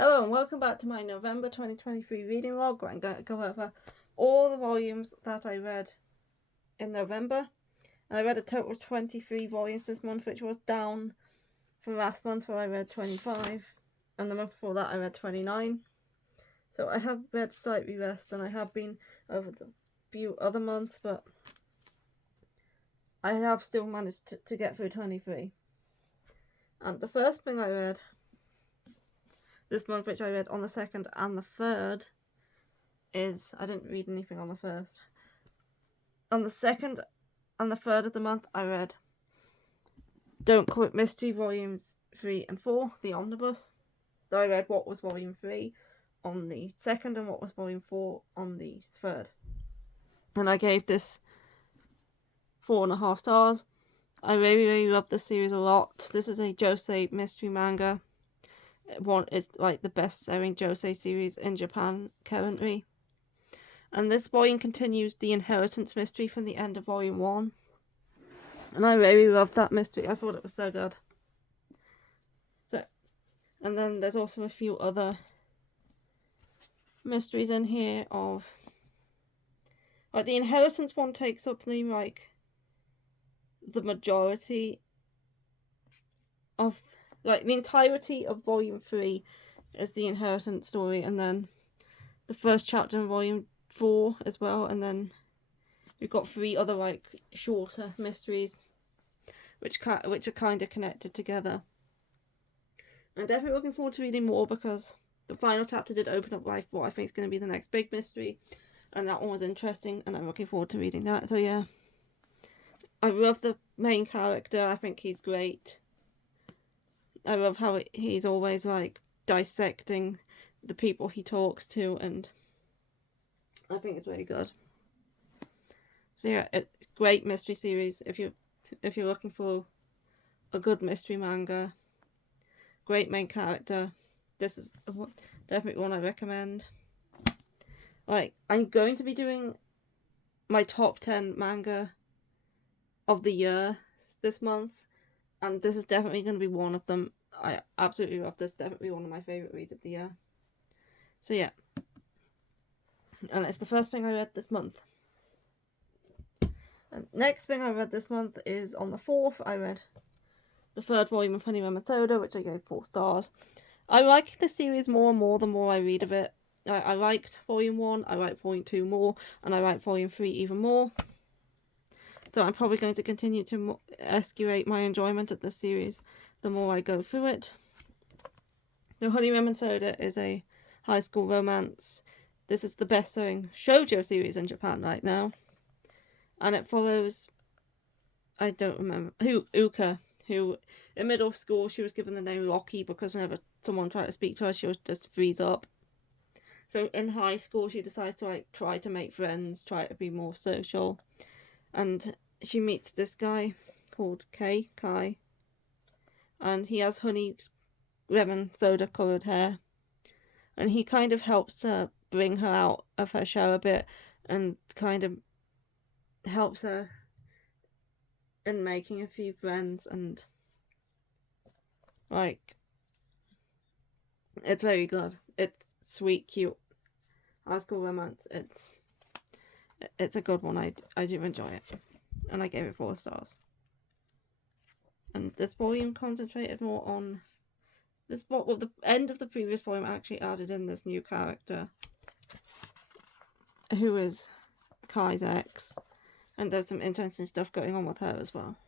Hello and welcome back to my November 2023 reading log, where I'm going to go over all the volumes that I read in November. And I read a total of 23 volumes this month, which was down from last month where I read 25. And the month before that I read 29. So I have read slightly less than I have been over the few other months, but I have still managed to get through 23. And the first thing I read this month, which I read on the 2nd and the 3rd, is... I didn't read anything on the 1st. On the 2nd and the 3rd of the month, I read Don't Quit Mystery Volumes 3 and 4, the omnibus. So I read what was Volume 3 on the 2nd and what was Volume 4 on the 3rd. And I gave this 4.5 stars. I really love this series a lot. This is a josei mystery manga. It's like the best-selling josei series in Japan currently. And this volume continues the inheritance mystery from the end of volume 1. And I really loved that mystery. I thought it was so good. And then there's also a few other mysteries in here of... like, the inheritance one takes up the majority of... like, the entirety of volume 3 is the inheritance story, and then the first chapter in volume 4 as well, and then we've got 3 other shorter mysteries which are kind of connected together. And I'm definitely looking forward to reading more, because the final chapter did open up what I think is going to be the next big mystery, and that one was interesting, and I'm looking forward to reading that. So yeah, I love the main character. I think he's great. I love how he's always dissecting the people he talks to, and I think it's really good. So yeah, it's a great mystery series if you're looking for a good mystery manga. Great main character. This is definitely one I recommend. I'm going to be doing my top 10 manga of the year this month, and this is definitely going to be one of them. I absolutely love this. Definitely one of my favourite reads of the year. So yeah. And it's the first thing I read this month. And next thing I read this month is on the 4th. I read the 3rd volume of Honeymoon Soda, which I gave 4 stars. I like the series more and more the more I read of it. I liked volume 1, I liked volume 2 more, and I liked volume 3 even more. So I'm probably going to continue to escalate my enjoyment of this series the more I go through it. The Honeymoon Soda is a high school romance. This is the best-selling shoujo series in Japan right now. And it follows... I don't remember... Uka, who in middle school she was given the name Rocky because whenever someone tried to speak to her she would just freeze up. So in high school she decides to try to make friends, try to be more social. And she meets this guy called Kai. And he has honey lemon soda coloured hair. And he kind of helps her bring her out of her shell a bit, and kind of helps her in making a few friends, and it's very good. It's sweet, cute high school romance. It's a good one. I do enjoy it, and I gave it 4 stars. And this volume concentrated more on this. Well, the end of the previous volume actually added in this new character, who is Kai's ex, and there's some interesting stuff going on with her as well.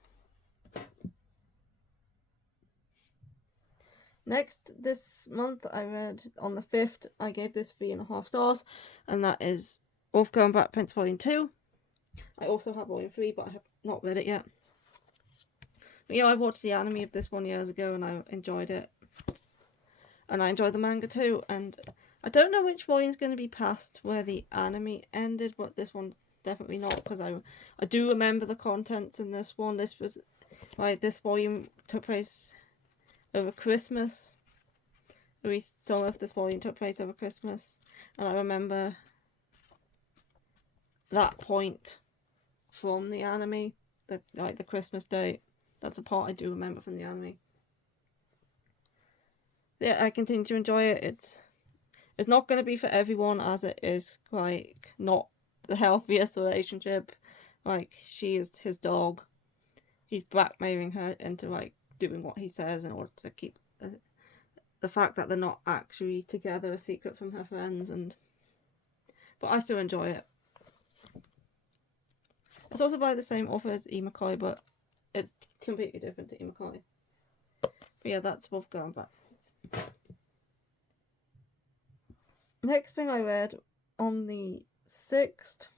Next, this month I read on the 5th, I gave this 3.5 stars, and that is Offspring Prince Volume 2. I also have Volume 3, but I have not read it yet. But yeah, I watched the anime of this one years ago, and I enjoyed it. And I enjoyed the manga too, and I don't know which volume is going to be past where the anime ended, but this one's definitely not, because I do remember the contents in this one. This was, this volume took place over Christmas. At least some of this volume took place over Christmas, and I remember that point from the anime, the Christmas date. That's a part I do remember from the anime. yeah, I continue to enjoy it. It's not going to be for everyone, as it is like not the healthiest relationship. Like, she is his dog. He's blackmailing her into like doing what he says in order to keep the fact that they're not actually together a secret from her friends. But I still enjoy it. It's also by the same author as Imakoi, but it's completely different to Imakoi. But yeah, that's both going backwards. Next thing I read on the 6th,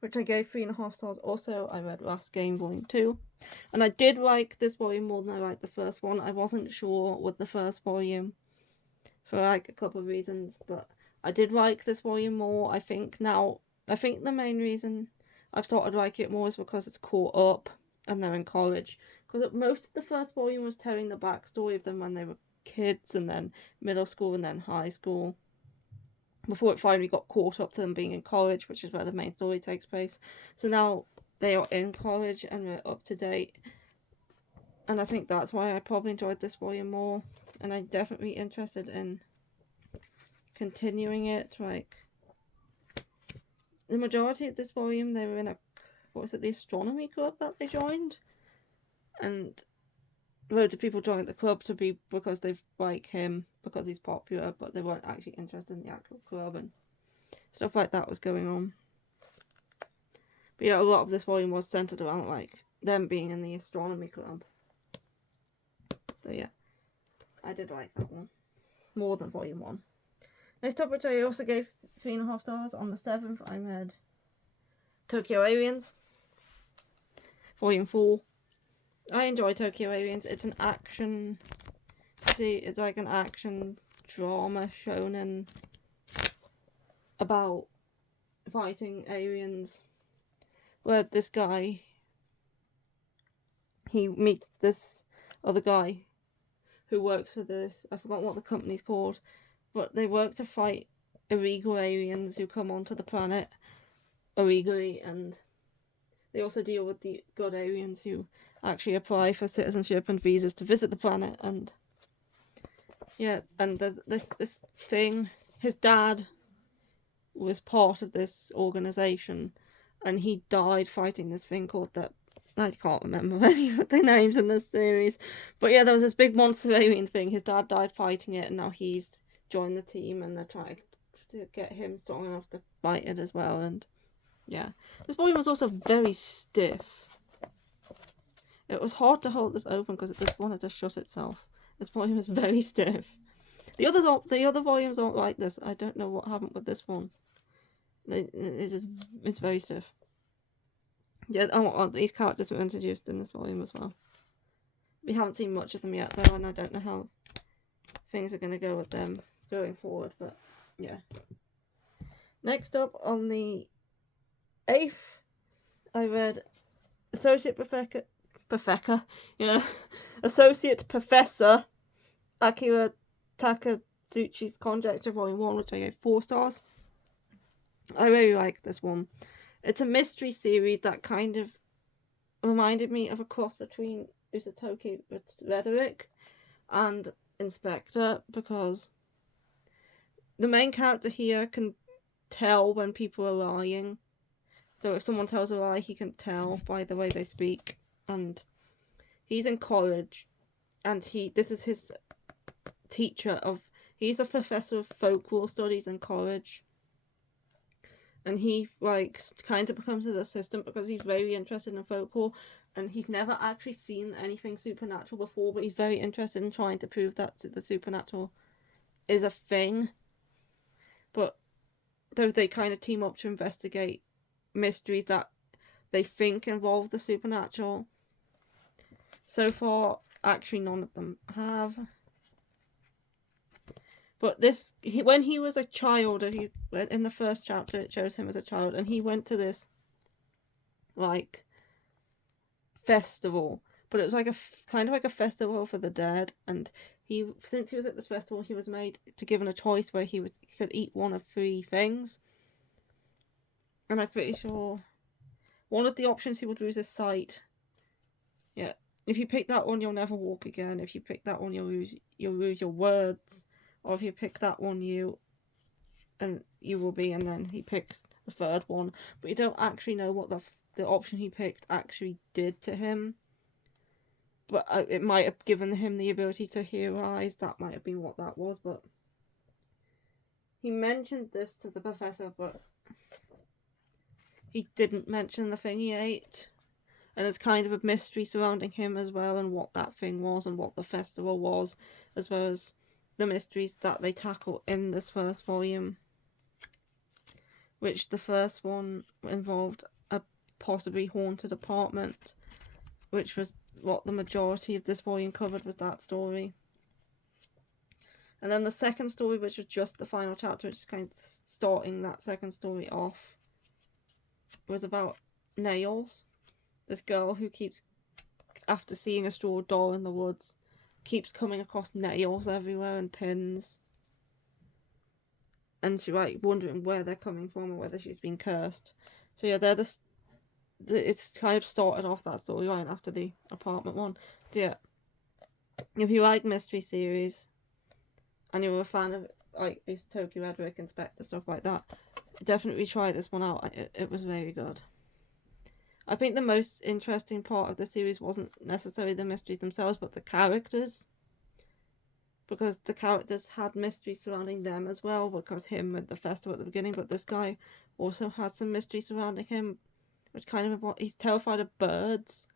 which I gave 3.5 stars. Also, I read Last Game Volume 2. And I did like this volume more than I liked the first one. I wasn't sure with the first volume for like a couple of reasons, but I did like this volume more. I think the main reason I've started liking it more is because it's caught up and they're in college. Because most of the first volume was telling the backstory of them when they were kids, and then middle school, and then high school, before it finally got caught up to them being in college, which is where the main story takes place. So now they are in college and they're up to date, and I think that's why I probably enjoyed this volume more, and I'm definitely interested in continuing it. Like, the majority of this volume, they were in the astronomy club that they joined, and loads of people joined the club because they like him, because he's popular, but they weren't actually interested in the actual club, and stuff like that was going on. But yeah, a lot of this volume was centered around like them being in the astronomy club. So yeah, I did like that one more than volume 1. Next up, which I also gave 3.5 stars, on the 7th, I read Tokyo Aliens, volume 4. I enjoy Tokyo Aliens. It's an action. It's like an action drama shonen about fighting aliens, where this guy, he meets this other guy who works for this, I forgot what the company's called, but they work to fight illegal aliens who come onto the planet illegally, and they also deal with the good aliens who actually apply for citizenship and visas to visit the planet. And yeah, and there's this thing, his dad was part of this organization, and he died fighting this thing called I can't remember any of the names in this series, but yeah, there was this big monster alien thing. His dad died fighting it, and now he's joined the team, and they're trying to get him strong enough to fight it as well. And yeah, this volume was also very stiff. It was hard to hold this open because it just wanted to shut itself. This volume is very stiff. The other volumes aren't like this. I don't know what happened with this one. It's very stiff. Yeah, these characters were introduced in this volume as well. We haven't seen much of them yet though, and I don't know how things are going to go with them going forward, but yeah. Next up, on the 8th, I read Associate Professor Akira Takatsuchi's Conjecture Volume 1, which I gave 4 stars. I really like this one. It's a mystery series that kind of reminded me of a cross between Usatoki Rhetoric and Inspector, because the main character here can tell when people are lying. So if someone tells a lie, he can tell by the way they speak. And he's in college, and this is his teacher he's a professor of folklore studies in college. And he kind of becomes his assistant because he's very interested in folklore, and he's never actually seen anything supernatural before, but he's very interested in trying to prove that the supernatural is a thing. But though they kind of team up to investigate mysteries that they think involve the supernatural. So far, actually none of them have. But when he was a child, in the first chapter it shows him as a child, and he went to this festival, but it was kind of like a festival for the dead, and since he was at this festival, he was made to given a choice where he could eat one of 3 things, and I'm pretty sure one of the options he would lose his sight. Yeah, if you pick that one, you'll never walk again. If you pick that one, you'll lose your words. Or if you pick that one, you will be. And then he picks the third one, but you don't actually know what the option he picked actually did to him. But it might have given him the ability to hear eyes. That might have been what that was. But he mentioned this to the professor, but he didn't mention the thing he ate. And there's kind of a mystery surrounding him as well, and what that thing was, and what the festival was, as well as the mysteries that they tackle in this first volume. Which the first one involved a possibly haunted apartment, which was what the majority of this volume covered, was that story. And then the second story, which was just the final chapter, which is kind of starting that second story off, was about nails. This girl who keeps, after seeing a straw doll in the woods, keeps coming across nails everywhere and pins. And she's like wondering where they're coming from and whether she's been cursed. So yeah, it's kind of started off that storyline after the apartment one. So yeah, if you like mystery series and you're a fan of like Tokyo Edric, Inspector, stuff like that, definitely try this one out. It was very good. I think the most interesting part of the series wasn't necessarily the mysteries themselves, but the characters. Because the characters had mysteries surrounding them as well, because him at the festival at the beginning, but this guy also has some mystery surrounding him, which kind of, he's terrified of birds,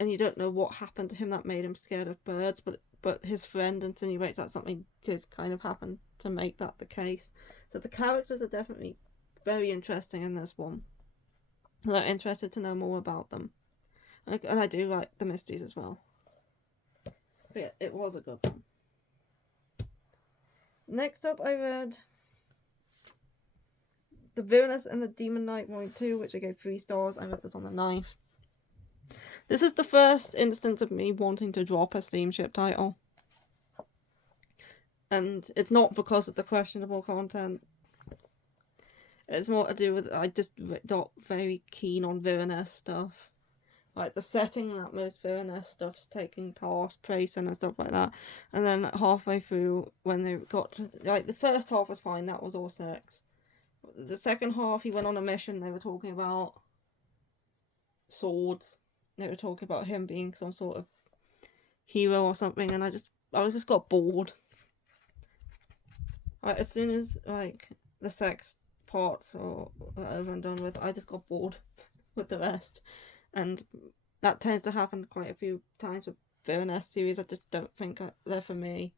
and you don't know what happened to him that made him scared of birds, but his friend insinuates that something did kind of happen to make that the case. So the characters are definitely very interesting in this one. I'm interested to know more about them. And I do like the mysteries as well. But yeah, it was a good one. Next up, I read The Villainess and the Demon Knight Volume 2, which I gave 3 stars. I read this on the 9th. This is the first instance of me wanting to drop a steamship title. And it's not because of the questionable content. It's more to do with, I just not very keen on villainous stuff. Like the setting that most villainous stuff's taking place in and stuff like that. And then halfway through, when they got to, like, the first half was fine, that was all sex. The second half, he went on a mission, they were talking about swords. They were talking about him being some sort of hero or something, and I just got bored. Like, as soon as, like, the sex parts are over and done with, I just got bored with the rest. And that tends to happen quite a few times with villainess series. I just don't think they're for me.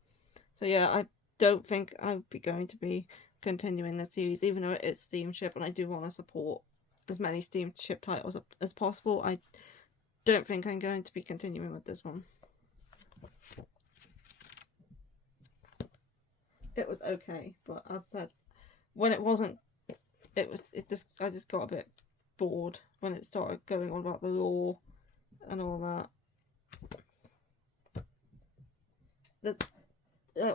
So yeah, I don't think I'll be going to be continuing the series, even though it is steamship, and I do want to support as many steamship titles as possible. I don't think I'm going to be continuing with this one. It was okay, but as I said, when it wasn't, I just got a bit bored when it started going on about the law and all that.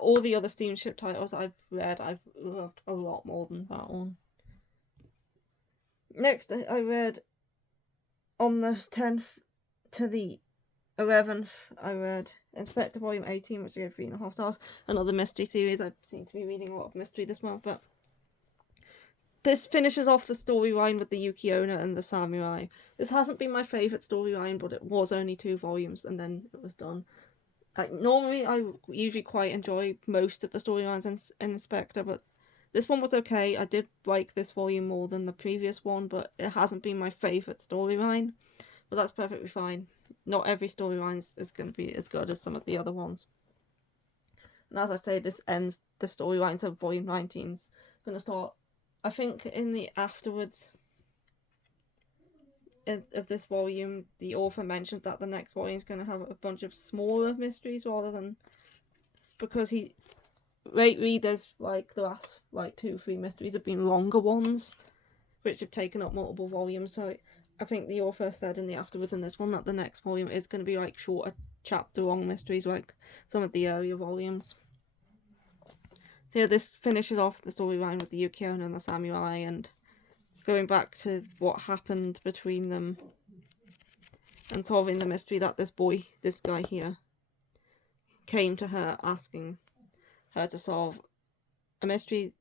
All the other steamship titles I've read, I've loved a lot more than that one. Next, I read on the 10th to the 11th, I read Inspector Volume 18, which I gave 3.5 stars. Another mystery series. I seem to be reading a lot of mystery this month, but this finishes off the storyline with the Yuki owner and the samurai. This hasn't been my favourite storyline, but it was only 2 volumes and then it was done. Like, normally I usually quite enjoy most of the storylines in Inspector, but this one was okay. I did like this volume more than the previous one, but it hasn't been my favourite storyline. But that's perfectly fine. Not every storyline is going to be as good as some of the other ones. And as I say, this ends the storylines of Volume 19's going to start, I think, in the afterwards of this volume, the author mentioned that the next volume is going to have a bunch of smaller mysteries rather than, because lately there's like the last like 2-3 mysteries have been longer ones, which have taken up multiple volumes. So I think the author said in the afterwards in this one that the next volume is going to be like shorter chapter long mysteries like some of the earlier volumes. So yeah, this finishes off the storyline with the Yukiona and the samurai and going back to what happened between them and solving the mystery that this guy here, came to her asking her to solve a mystery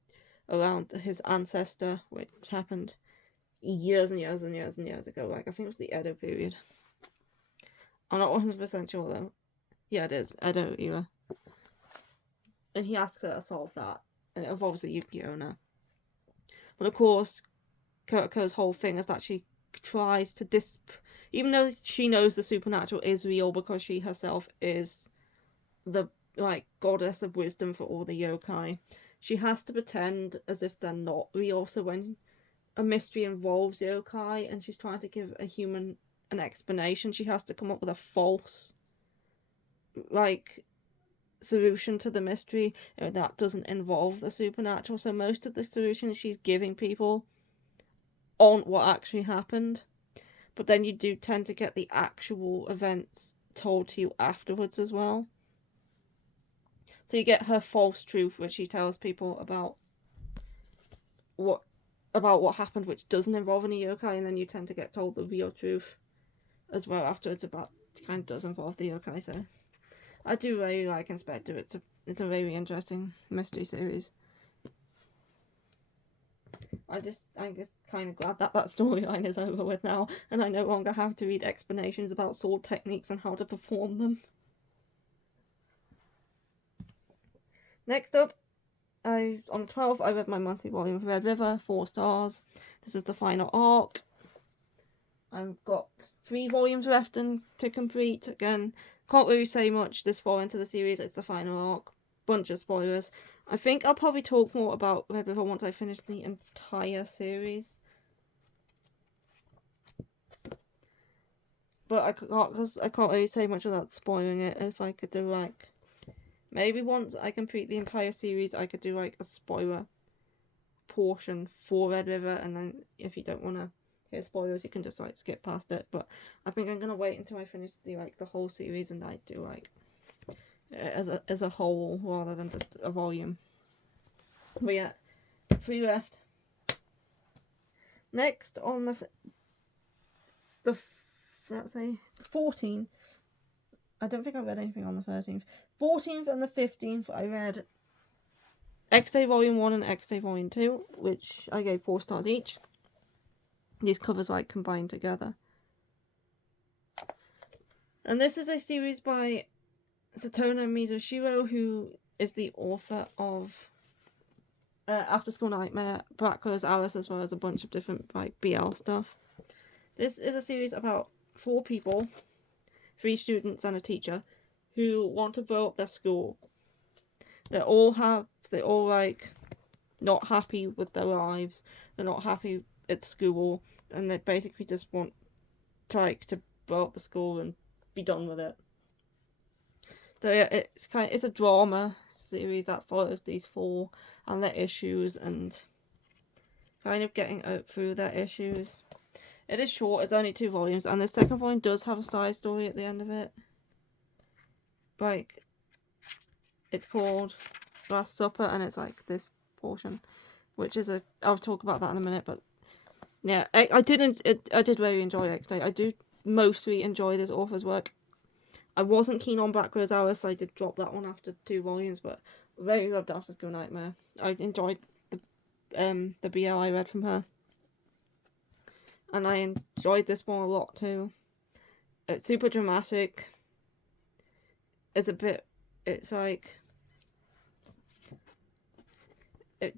around his ancestor, which happened years and years and years and years ago. Like, I think it was the Edo period. I'm not 100% sure though. Yeah, it is Edo era. And he asks her to solve that, and it involves a Yuki owner. But of course, Kuriko's whole thing is that she tries to even though she knows the supernatural is real because she herself is the goddess of wisdom for all the yokai, she has to pretend as if they're not real. So when a mystery involves yokai and she's trying to give a human an explanation, she has to come up with a false solution to the mystery that doesn't involve the supernatural. So most of the solutions she's giving people aren't what actually happened, but then you do tend to get the actual events told to you afterwards as well. So you get her false truth, which she tells people about what happened, which doesn't involve any yokai, and then you tend to get told the real truth as well afterwards about it kind of does involve the yokai. So I do really like Inspector. It's a very interesting mystery series. I'm just kind of glad that storyline is over with now, and I no longer have to read explanations about sword techniques and how to perform them. Next up, on the 12th, I read my monthly volume of Red River, 4 stars. This is the final arc. I've got 3 volumes left to complete. Again, can't really say much this far into the series. It's the final arc. Bunch of spoilers. I think I'll probably talk more about Red River once I finish the entire series. But I can't really say much without spoiling it. If I could do maybe once I complete the entire series, I could do a spoiler portion for Red River, and then if you don't want to hear spoilers, you can just skip past it. But I think I'm gonna wait until I finish the whole series, and I do as a whole rather than just a volume. But yeah, 3 left. Next on the 14th. I don't think I read anything on the 13th. 14th and the 15th, I read X-Day Volume 1 and X-Day Volume 2, which I gave 4 stars each. These covers combined together. And this is a series by Satono Mizushiro, who is the author of After School Nightmare, Black Rose Alice, as well as a bunch of different BL stuff. This is a series about 4 people, 3 students and a teacher, who want to blow up their school. They're all not happy with their lives. They're not happy at school, and they basically just want to blow up the school and be done with it. So yeah, it's a drama series that follows these 4 and their issues and kind of getting out through their issues. It is short, it's only 2 volumes, and the second volume does have a side story at the end of it. It's called Last Supper, and it's this portion, which is I'll talk about that in a minute, but yeah, I did really enjoy X-Day. I do mostly enjoy this author's work. I wasn't keen on Black Rose Alice, so I did drop that one after 2 volumes, but really loved After School Nightmare. I enjoyed the BL I read from her. And I enjoyed this one a lot too. It's super dramatic.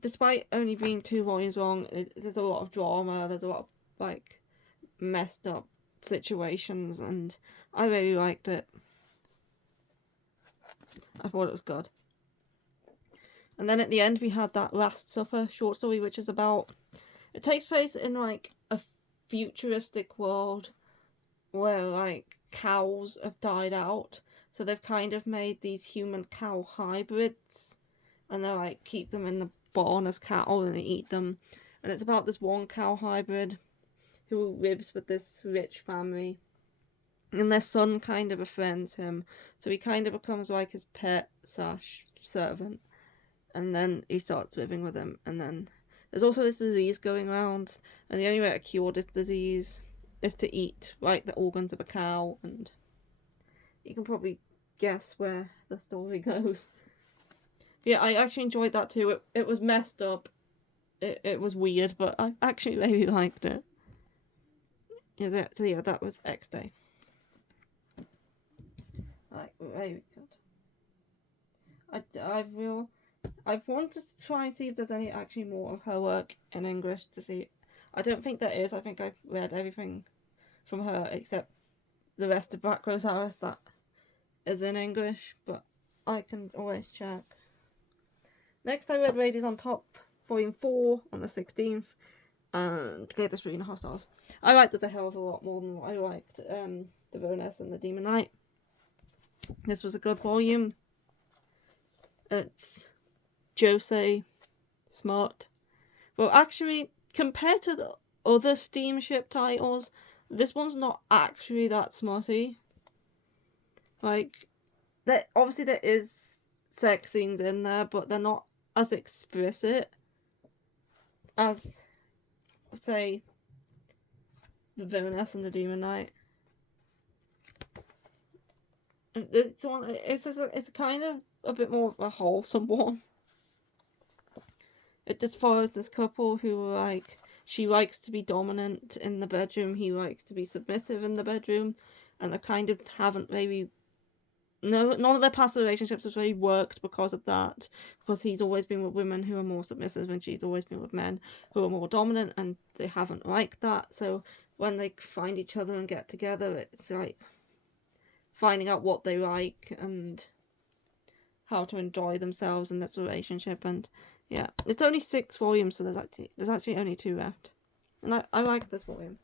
Despite only being 2 volumes long, there's a lot of drama, there's a lot of messed up situations, and I really liked it. I thought it was good. And then at the end we had that Last Supper short story, which is about, it takes place in a futuristic world where cows have died out, so they've kind of made these human cow hybrids, and they keep them in the barn as cattle and they eat them. And it's about this one cow hybrid who lives with this rich family, and their son kind of befriends him, so he kind of becomes his pet / servant, and then he starts living with him. And then there's also this disease going around, and the only way to cure this disease is to eat, like, the organs of a cow, and you can probably guess where the story goes. Yeah, I actually enjoyed that too. It was messed up. It was weird, but I actually really liked it. Yeah, that was X Day. Like, very good. I want to try and see if there's any actually more of her work in English to see. I don't think there is. I think I've read everything from her except the rest of Black Rose Harris that is in English, but I can always check. Next, I read Raiders on Top, Volume 4 on the 16th, and gave this 3.5 stars. I liked this a hell of a lot more than what I liked the Villainess and the Demon Knight. This was a good volume. It's Josei smart. Well, actually, compared to the other steamship titles, this one's not actually that smarty. Like, obviously there is sex scenes in there, but they're not as explicit as, say, the Villainess and the Demon Knight. It's a kind of a bit more of a wholesome one. It just follows this couple who, like, she likes to be dominant in the bedroom, he likes to be submissive in the bedroom, and they kind of haven't really... none of their past relationships have really worked because of that. Because he's always been with women who are more submissive and she's always been with men who are more dominant, and they haven't liked that. So when they find each other and get together, it's like finding out what they like and how to enjoy themselves in this relationship. And yeah, it's only 6 volumes, so there's actually only 2 left. And I like this volume.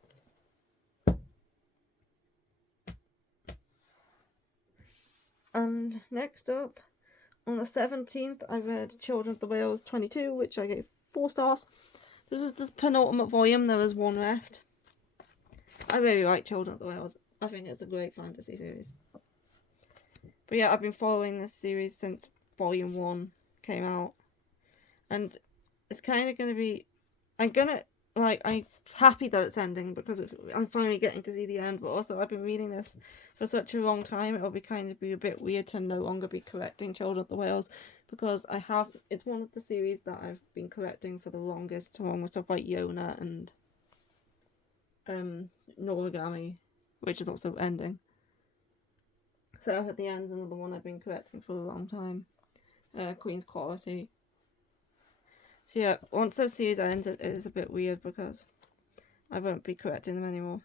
And next up, on the 17th, I read Children of the Whales 22, which I gave 4 stars. This is the penultimate volume, there is 1 left. I really like Children of the Whales. I think it's a great fantasy series. But yeah, I've been following this series since volume 1 came out. And it's kind of going to be... I'm happy that it's ending because I'm finally getting to see the end, but also I've been reading this for such a long time, it'll be kind of be a bit weird to no longer be collecting Children of the Whales, because it's one of the series that I've been collecting for the longest, along with stuff like Yona and Noragami, which is also ending. So at the end's another one I've been collecting for a long time. Queen's Quality. So yeah, once those series end, it is a bit weird because I won't be collecting them anymore.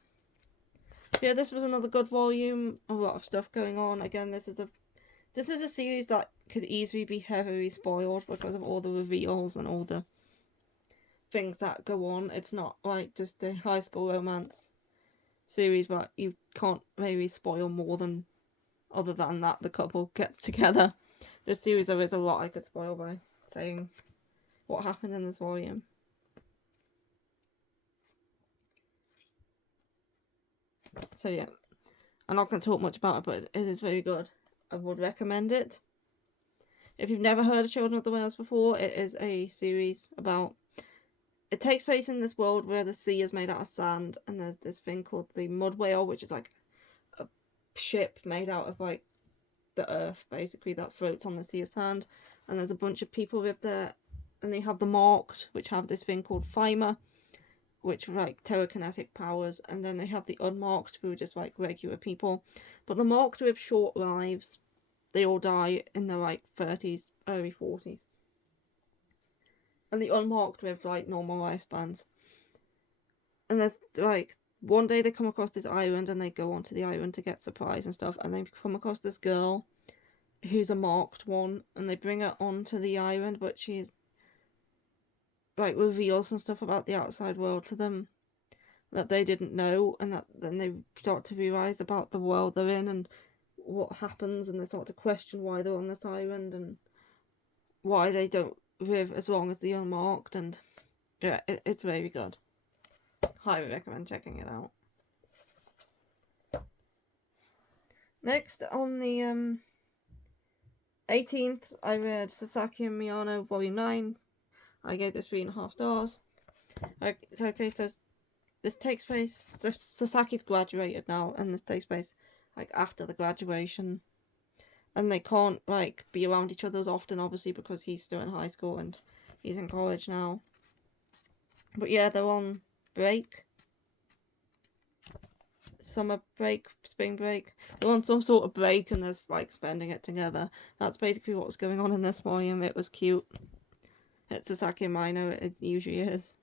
So yeah, this was another good volume. A lot of stuff going on. Again, this is a series that could easily be heavily spoiled because of all the reveals and all the things that go on. It's not like just a high school romance series where you can't maybe spoil more than other than that the couple gets together. This series, there is a lot I could spoil by saying what happened in this volume. So yeah, I'm not going to talk much about it, but it is very good. I would recommend it. If you've never heard of Children of the Whales before, it is a series about... It takes place in this world where the sea is made out of sand, and there's this thing called the mud whale, which is like a ship made out of like the earth, basically, that floats on the sea of sand. And there's a bunch of people live there, and they have the marked, which have this thing called Fimer, which are like telekinetic powers, and then they have the unmarked, who are just like regular people. But the marked have short lives. They all die in their like 30s, early 40s. And the unmarked live like normal lifespans. And there's like, one day they come across this island, and they go onto the island to get supplies and stuff, and they come across this girl who's a marked one, and they bring her onto the island, but she's like reveals and stuff about the outside world to them that they didn't know, and that then they start to realise about the world they're in and what happens, and they start to question why they're on this island and why they don't live as long as the unmarked. And yeah, it's very good. Highly recommend checking it out. Next, on the 18th, I read Sasaki Mio Volume 9. I gave this 3.5 stars. Okay, so this takes place. Sasaki's graduated now, and this takes place like after the graduation, and they can't like be around each other as often, obviously, because he's still in high school and he's in college now. But yeah, they're on break. Summer break, spring break. They're on some sort of break and they're like spending it together. That's basically what was going on in this volume. It was cute. It's Sasaki Mio, it usually is.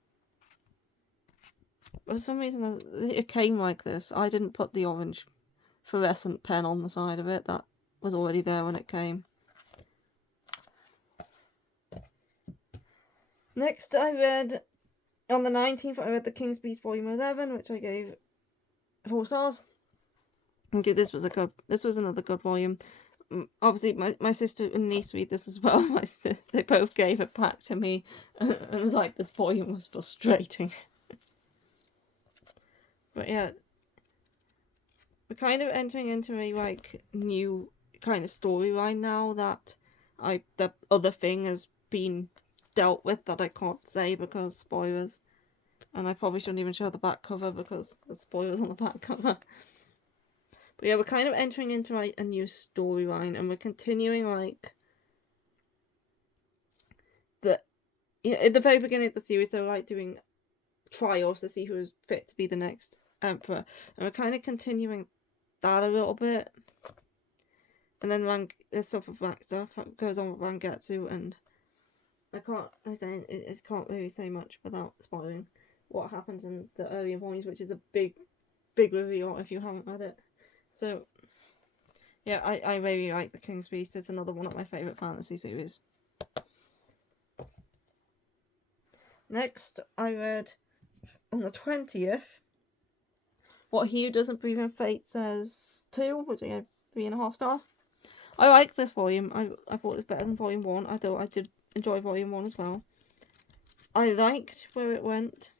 For some reason it came like this. I didn't put the orange fluorescent pen on the side of it. That was already there when it came. Next I read, on the 19th I read The King's Beast Volume 11, which I gave 4 stars. Okay, this was another good volume. Obviously my sister and niece read this as well. They both gave it back to me and like, this volume was frustrating. But yeah, we're kind of entering into a like new kind of storyline now that the other thing has been dealt with, that I can't say because spoilers. And I probably shouldn't even show the back cover because there's spoilers on the back cover. But yeah, we're kind of entering into like a new storyline, and we're continuing like at the very beginning of the series they were like doing trials to see who was fit to be the next emperor, and we're kind of continuing that a little bit. And then there's stuff goes on with Rangetsu, and I can't really say much without spoiling what happens in the earlier volumes, which is a big reveal if you haven't read it. So yeah, I really like The King's Beast. It's another one of my favourite fantasy series. Next, I read on the 20th What He Who Doesn't Breathe in Fate Says 2, which I gave 3.5 stars. I like this volume. I thought it was better than volume 1. I thought I did enjoy volume 1 as well. I liked where it went.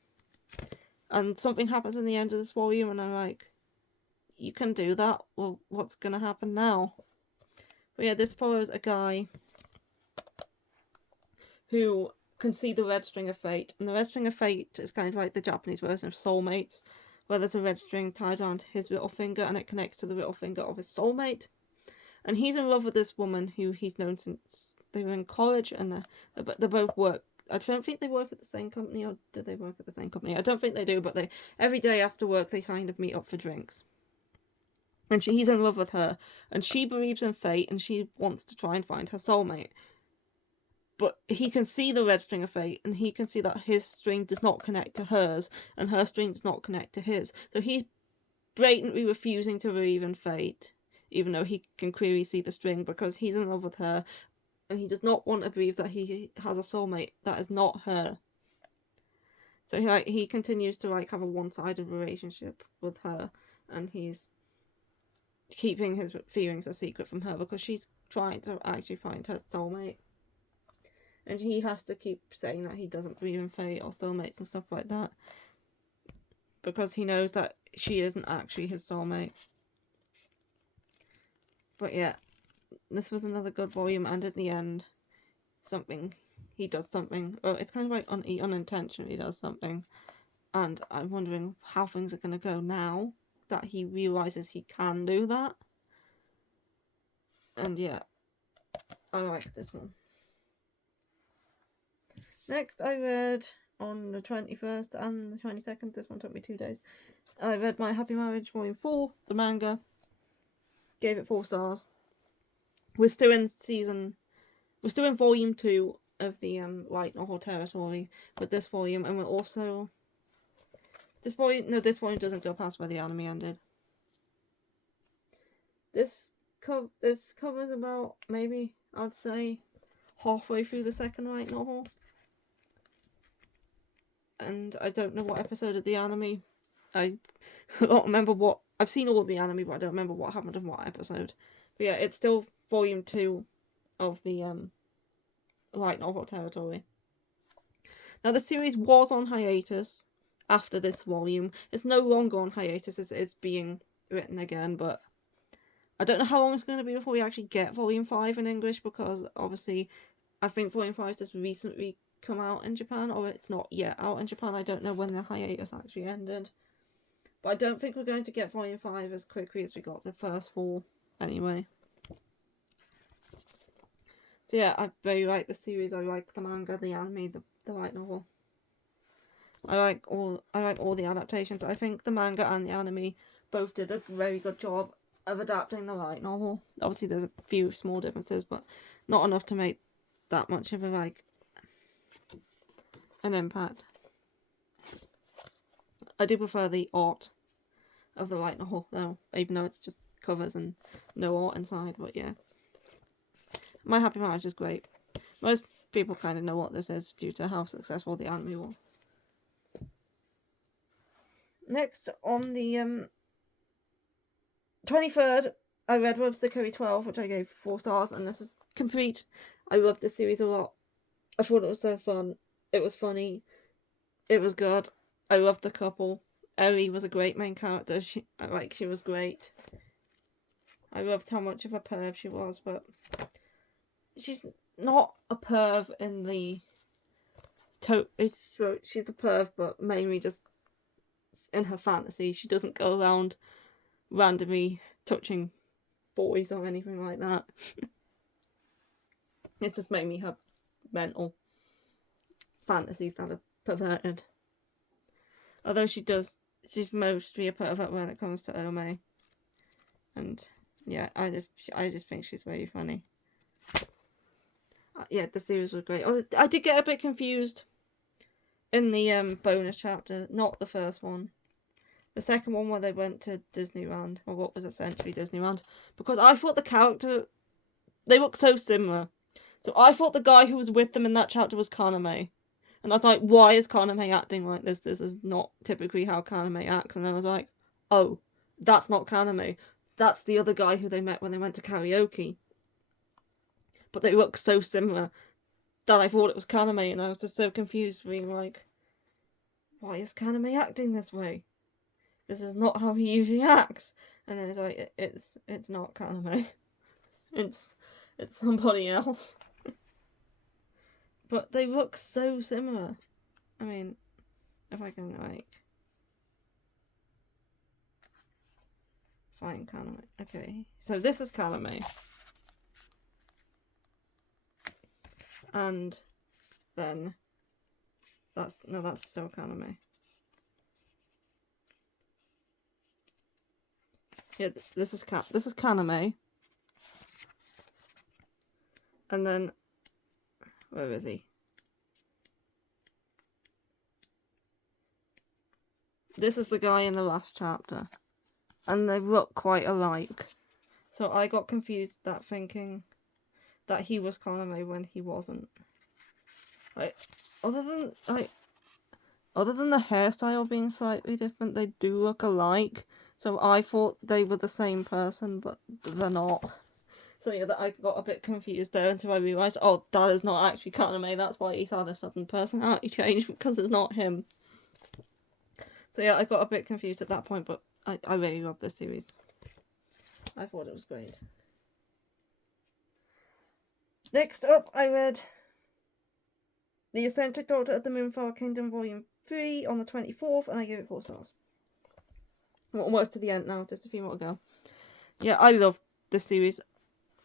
And something happens in the end of this volume and I'm like, you can do that. Well, what's going to happen now? But yeah, this follows a guy who can see the red string of fate. And the red string of fate is kind of like the Japanese version of soulmates, where there's a red string tied around his little finger and it connects to the little finger of his soulmate. And he's in love with this woman who he's known since they were in college, and they both work. I don't think they work at the same company, or do they work at the same company? I don't think they do, but every day after work they kind of meet up for drinks. And he's in love with her, and she believes in fate, and she wants to try and find her soulmate. But he can see the red string of fate, and he can see that his string does not connect to hers, and her string does not connect to his. So he's blatantly refusing to believe in fate, even though he can clearly see the string, because he's in love with her, and he does not want to believe that he has a soulmate that is not her. So he continues to like have a one-sided relationship with her, and he's keeping his feelings a secret from her because she's trying to actually find her soulmate. And he has to keep saying that he doesn't believe in fate or soulmates and stuff like that, because he knows that she isn't actually his soulmate. But yeah, this was another good volume, and at the end, he does something. Well, it's kind of like he unintentionally does something, and I'm wondering how things are going to go now that he realises he can do that. And yeah, I like this one. Next, I read on the 21st and the 22nd. This one took me 2 days. I read My Happy Marriage Volume 4, the manga. Gave it 4 stars. We're still in Volume 2 of the light novel territory with this volume, and we're also... This volume doesn't go past where the anime ended. This covers about, maybe, I'd say, halfway through the second light novel. And I don't know what episode of the anime. I don't remember what... I've seen all of the anime, but I don't remember what happened in what episode. But yeah, it's still Volume 2 of the light novel territory. Now, the series was on hiatus after this volume. It's no longer on hiatus. It's being written again, but I don't know how long it's going to be before we actually get Volume 5 in English, because obviously I think Volume 5 just recently come out in Japan, or it's not yet out in Japan. I don't know when the hiatus actually ended. But I don't think we're going to get Volume 5 as quickly as we got the first 4, anyway. So yeah, I very like the series. I like the manga, the anime, the light novel. I like all the adaptations. I think the manga and the anime both did a very good job of adapting the light novel. Obviously, there's a few small differences, but not enough to make that much of a an impact. I do prefer the art of the light novel, though, even though it's just covers and no art inside. But yeah, My Happy Marriage is great. Most people kind of know what this is due to how successful the anime was. Next, on the 23rd, I read Rob's the Curry 12, which I gave 4 stars, and this is complete. I loved this series a lot. I thought it was so fun. It was funny. It was good. I loved the couple. Ellie was a great main character. She was great. I loved how much of a perv she was, but she's not a perv in the... She's a perv, but mainly just in her fantasy. She doesn't go around randomly touching boys or anything like that. It's just mainly her mental fantasies that are perverted. Although she's mostly a pervert when it comes to Ome. And yeah, I just think she's very funny. Yeah, the series was great. I did get a bit confused in the bonus chapter, not the first one. The second one where they went to Disneyland, or what was essentially Disneyland, because I thought the character, they look so similar. So I thought the guy who was with them in that chapter was Kaname. And I was like, why is Kaname acting like this? This is not typically how Kaname acts. And then I was like, oh, that's not Kaname. That's the other guy who they met when they went to karaoke. But they look so similar that I thought it was Kaname, and I was just so confused, being like, why is Kaname acting this way? This is not how he usually acts. And then it's like, it's not Kaname. It's somebody else. But they look so similar. I mean, if I can, find Kaname. Okay, so this is Kaname. And then, that's still Kaname. Yeah, this is Kaname. And then, where is he? This is the guy in the last chapter. And they look quite alike. So I got confused thinking that he was Kaname when he wasn't. Other than the hairstyle being slightly different, they do look alike. So I thought they were the same person, but they're not. So yeah, I got a bit confused there until I realised, oh, that is not actually Kaname. That's why he's had a sudden personality change, because it's not him. So yeah, I got a bit confused at that point, but I really love this series. I thought it was great. Next up, I read The Eccentric Doctor of the Moonfire Kingdom Volume 3 on the 24th, and I gave it 4 stars. I'm almost to the end now, just a few more to go. Yeah, I love this series.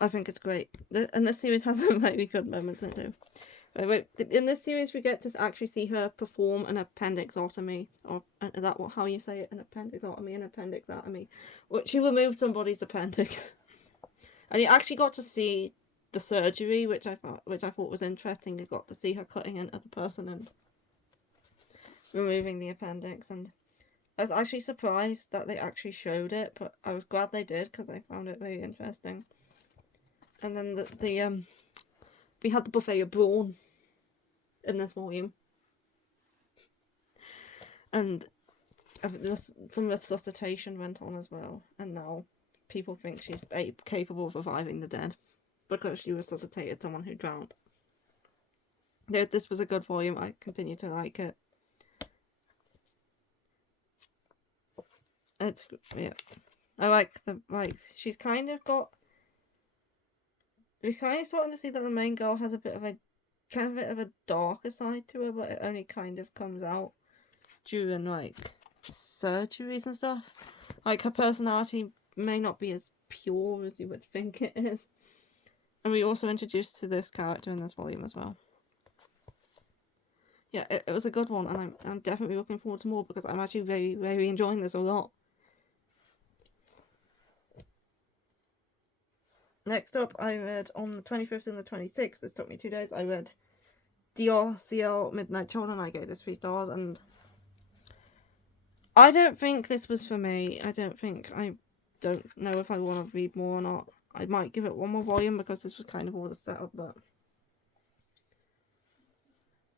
I think it's great. And this series has some really good moments in it too. In this series, we get to actually see her perform an appendixotomy, or is that how you say it? An appendixotomy. Which she removed somebody's appendix. And you actually got to see the surgery, which I thought was interesting. You got to see her cutting into the person and removing the appendix, and I was actually surprised that they actually showed it, but I was glad they did because I found it very interesting. And then we had the buffet of brawn in this volume, and some resuscitation went on as well, and now people think she's capable of reviving the dead because she resuscitated someone who drowned. This was a good volume. I continue to like it. Yeah, I like she's kind of got. We're kind of starting to see that the main girl has a bit of a kind of a bit of a darker side to her, but it only kind of comes out during like surgeries and stuff. Like her personality may not be as pure as you would think it is. And we also introduced to this character in this volume as well. Yeah, it was a good one, and I'm definitely looking forward to more because I'm actually very, very enjoying this a lot. Next up, I read on the 25th and the 26th, this took me 2 days, I read DRCL Midnight Children. I gave this 3 stars, and I don't think this was for me. I don't know if I want to read more or not. I might give it one more volume because this was kind of all the setup, but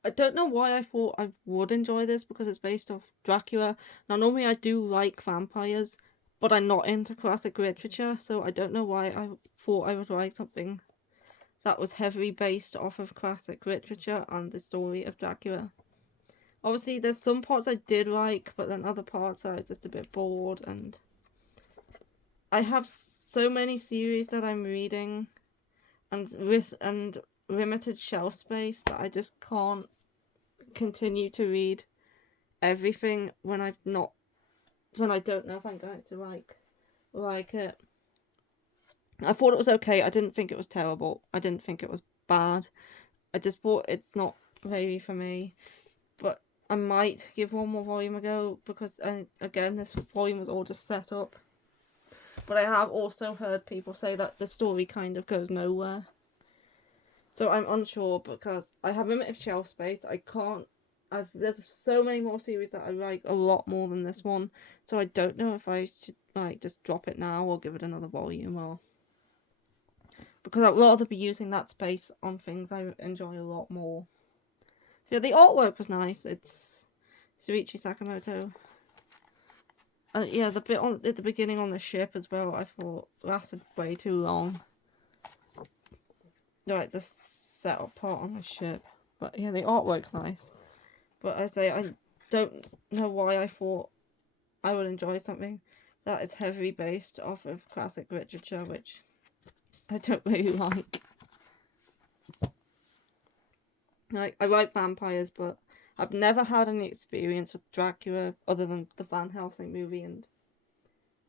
I don't know why I thought I would enjoy this because it's based off Dracula. Now, normally I do like vampires, but I'm not into classic literature, so I don't know why I thought I would write something that was heavily based off of classic literature and the story of Dracula. Obviously, there's some parts I did like, but then other parts I was just a bit bored, and I have so many series that I'm reading and limited shelf space that I just can't continue to read everything when I don't know if I'm going to like it. I thought it was okay. I didn't think it was terrible. I didn't think it was bad. I just thought it's not really for me. But I might give one more volume a go because, again, this volume was all just set up. But I have also heard people say that the story kind of goes nowhere. So I'm unsure because I have limited shelf space. There's so many more series that I like a lot more than this one. So I don't know if I should like just drop it now or give it another volume, or because I'd rather be using that space on things I enjoy a lot more. So yeah, the artwork was nice. It's Shuichi Sakamoto. Yeah, the bit at the beginning on the ship as well, I thought lasted way too long. Like the setup part on the ship. But yeah, the artwork's nice. But I don't know why I thought I would enjoy something that is heavily based off of classic literature, which I don't really like. Like, I like vampires, but I've never had any experience with Dracula other than the Van Helsing movie and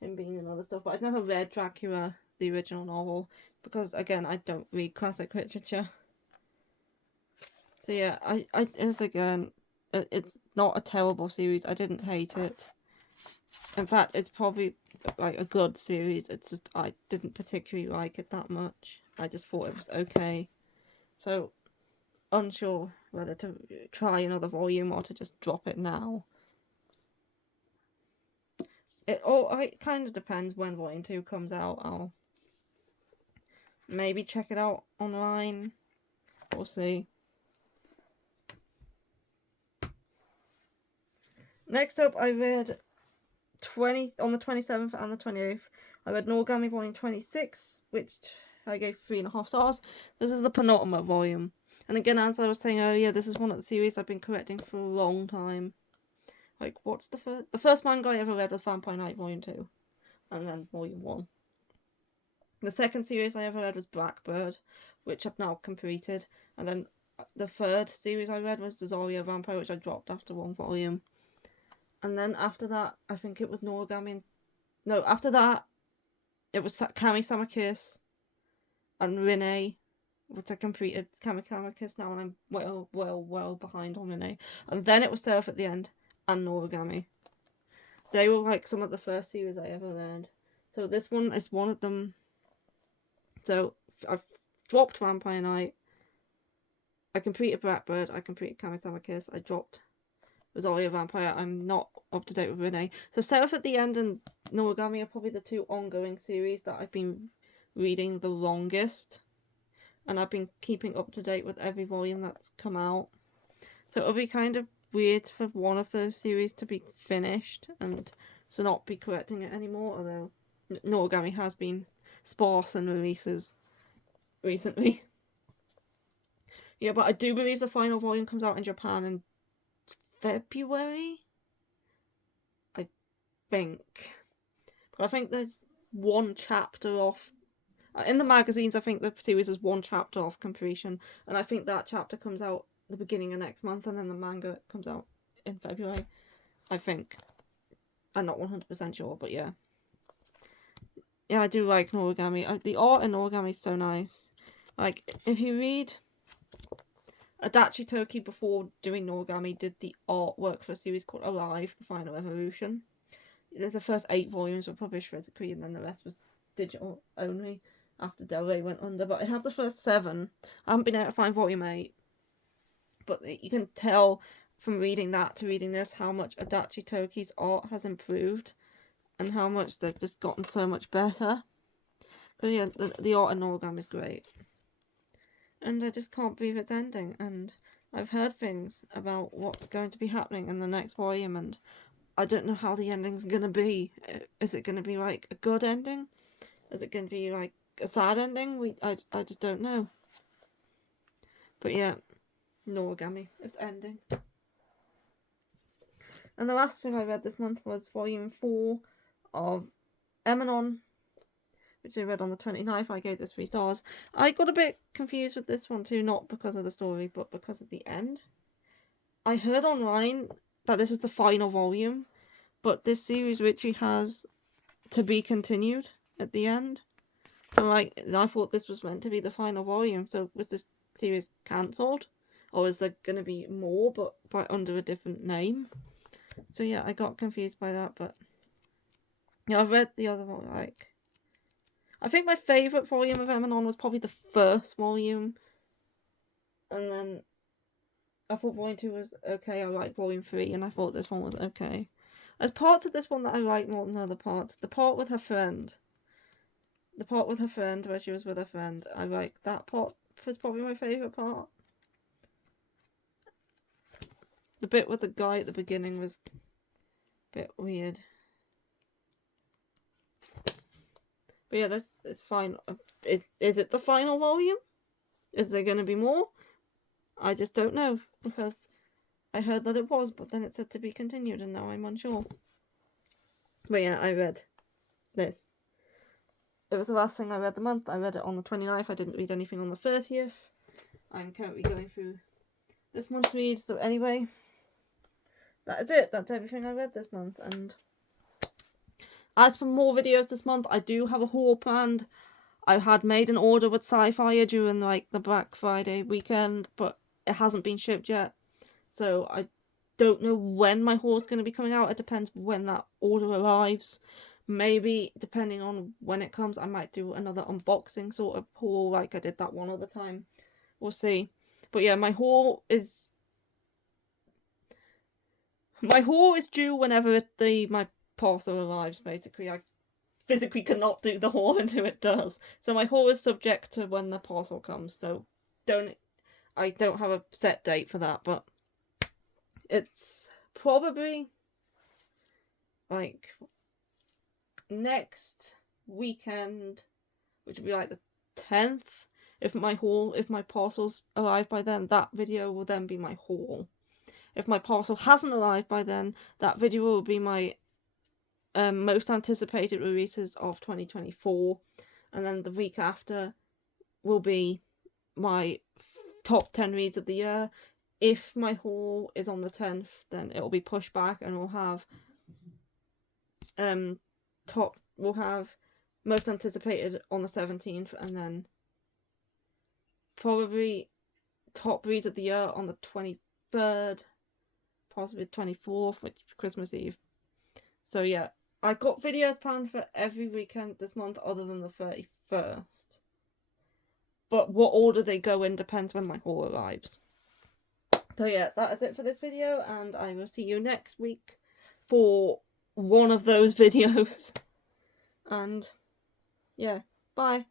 him being in other stuff. But I've never read Dracula, the original novel, because again, I don't read classic literature. So yeah, it's not a terrible series. I didn't hate it. In fact, it's probably like a good series. It's just I didn't particularly like it that much. I just thought it was okay. So unsure whether to try another volume or to just drop it now. It kind of depends when volume 2 comes out. I'll maybe check it out online. We'll see. Next up, I read on the 27th and the 28th. I read Norami volume 26, which I gave 3.5 stars. This is the penultimate volume. And again, as I was saying earlier, this is one of the series I've been collecting for a long time. Like, what's the first? The first manga I ever read was Vampire Knight volume 2. And then volume 1. The second series I ever read was Blackbird, which I've now completed. And then the third series I read was Rosario Vampire, which I dropped after 1 volume. And then after that, I think it was Noragami. No, after that, it was Kami-sama Kiss and Rinne, which I completed Kami-sama Kiss now, and I'm well behind on Rinne. And then it was Seraph at the End and Noragami. They were like some of the first series I ever read. So this one is one of them. So I've dropped Vampire Knight. I completed Blackbird. I completed Kami-sama Kiss. I dropped Rosario Vampire. I'm not up to date with Rinne. So Seraph at the End and Noragami are probably the 2 ongoing series that I've been reading the longest. And I've been keeping up to date with every volume that's come out. So it'll be kind of weird for one of those series to be finished and to not be collecting it anymore. Although Noragami has been sparse in releases recently. Yeah, but I do believe the final volume comes out in Japan in February, I think. But I think there's one chapter off In the magazines, I think the series is 1 chapter off completion, and I think that chapter comes out the beginning of next month, and then the manga comes out in February, I think. I'm not 100% sure, but yeah. Yeah, I do like Noragami. The art in Noragami is so nice. Like, if you read... Adachi Toki, before doing Noragami, did the artwork for a series called Alive, The Final Evolution. The first 8 volumes were published physically, and then the rest was digital only after Del Rey went under. But I have the first 7. I haven't been able to find volume 8. But you can tell from reading that to reading this how much Adachi Toki's art has improved and how much they've just gotten so much better. Because yeah, the art in Noragami is great. And I just can't believe it's ending. And I've heard things about what's going to be happening in the next volume, and I don't know how the ending's going to be. Is it going to be like a good ending? Is it going to be like a sad ending? I just don't know. But yeah, Noragami, it's ending. And the last thing I read this month was volume 4 of Emanon, which I read on the 29th. I gave this 3 stars. I got a bit confused with this one too, not because of the story, but because of the end. I heard online that this is the final volume, but this series literally has to be continued at the end. So I thought this was meant to be the final volume. So was this series cancelled? Or is there going to be more, but under a different name? So yeah, I got confused by that, but yeah, I've read the other one, like... I think my favourite volume of Emanon was probably the first volume. And then I thought volume 2 was okay. I liked volume 3, and I thought this one was okay. There's parts of this one that I like more than other parts. The part with her friend. The part with her friend, where she was with her friend. I like that part. Was probably my favourite part. The bit with the guy at the beginning was a bit weird. But yeah, this is fine. Is it the final volume? Is there going to be more? I just don't know, because I heard that it was, but then it said to be continued, and now I'm unsure. But yeah, I read this. It was the last thing I read the month. I read it on the 29th. I didn't read anything on the 30th. I'm currently going through this month's read. So anyway, that is it. That's everything I read this month. And as for more videos this month, I do have a haul planned. I had made an order with Sci-Fi during like the Black Friday weekend, but it hasn't been shipped yet. So I don't know when my haul is going to be coming out. It depends when that order arrives. Maybe, depending on when it comes, I might do another unboxing sort of haul like I did that one other time. We'll see. But yeah, my haul is due whenever my parcel arrives, basically. I physically cannot do the haul until it does. So my haul is subject to when the parcel comes. So I don't have a set date for that, but it's probably like next weekend, which would be like the 10th. If my parcels arrive by then, that video will then be my haul. If my parcel hasn't arrived by then, that video will be my most anticipated releases of 2024, and then the week after will be my top 10 reads of the year. If my haul is on the 10th, then it'll be pushed back, and we'll have most anticipated on the 17th, and then probably top reads of the year on the 23rd, possibly the 24th, which is Christmas Eve. So yeah, I've got videos planned for every weekend this month other than the 31st. But what order they go in depends when my haul arrives. So yeah, that is it for this video, and I will see you next week for one of those videos. And yeah, bye.